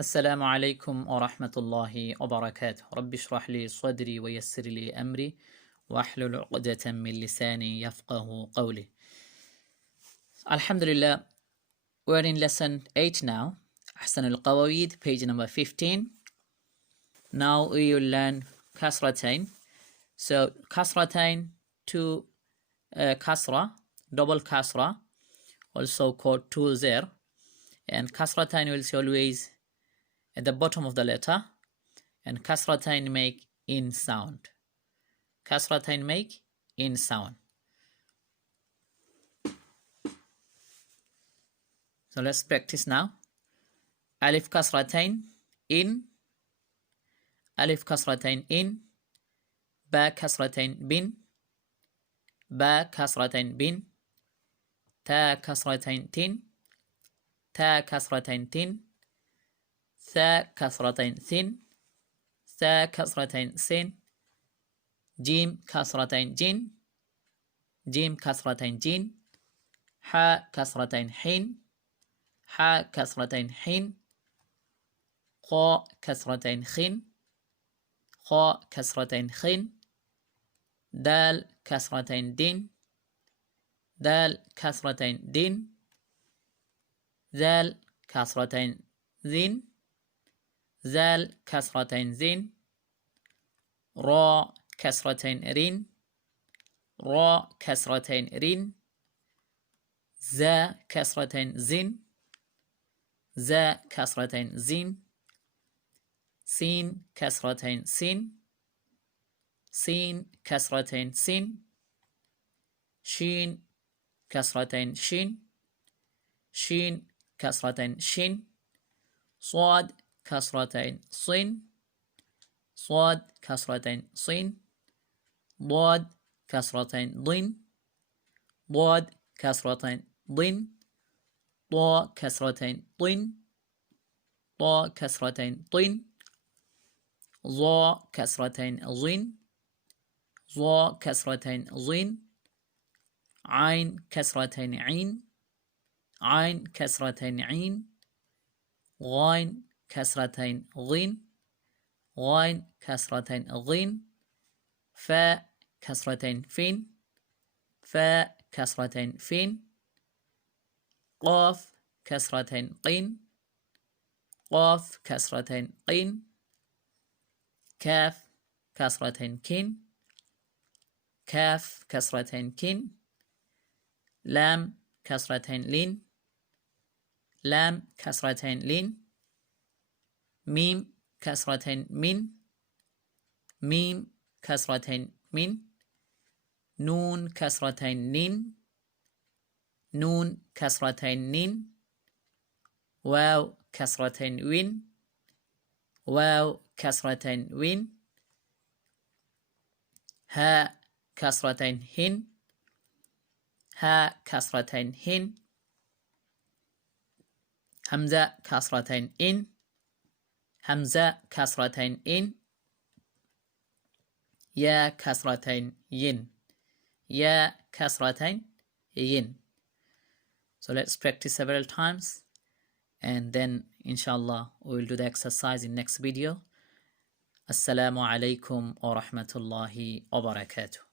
السلام عليكم ورحمة الله وبركاته. رب اشرح لي صدري ويسر لي أمري واحلل عقدة من لساني يفقه قولي. Alhamdulillah, we're in lesson 8 now. أحسن القواعد, page number 15. Now we will learn kasratain. So kasratain, two kasra, double kasra, also called two zer. And kasratain will say always at the bottom of the letter, and kasratain make in sound. Kasratain make in sound. So let's practice now. Alif kasratain in, alif kasratain in, ba kasratain bin, ba kasratain bin, ta kasratain tin, ta kasratain tin, ثاء كسرتين ثن، ثاء كسرتين سن، جيم كسرتين جن، جيم كسرتين جن، حاء كسرتين حين، حاء كسرتين حين، خاء كسرتين خن، خاء كسرتين خن، دال كسرتين دين، دال كسرتين دين، ذال كسرتين ذين، ذال كسرتين زين، را كسرتين رين، را كسرتين رين، زا كسرتين زين، زا كسرتين زين، سين كسرتين سين، سين كسرتين سين، شين كسرتين شين، شين كسرتين شين، صاد كسرتين صين، صاد كسرتين صين، ضاد كسرتين ضين، ضاد كسرتين ضين، طاء كسرتين طين، طاء كسرتين طين، ظاء كسرتين ظين، ظاء كسرتين ظين، عين كسرتين عين، عين كسرتين عين، غين كسرتين غين، غين كسرتين غين، فاء كسرتين فين، فاء كسرتين فين، قاف كسرتين قين، قاف كسرتين قين، كاف كسرتين كين، كاف كسرتين كين، لام كسرتين لين، لام كسرتين لين، ميم كسرتين من، ميم كسرتين من، نون كسرتين نين، نون كسرتين نين، واو كسرتين وين، واو كسرتين وين، هاء كسرتين هن، هاء كسرتين هن، همزة كسرتين إن، همزة كسرتين إن، يا كسرتين ين، يا كسرتين ين. So let's practice several times, and then inshallah we will do the exercise in next video. Assalamu alaikum wa rahmatullahi wa barakatuh.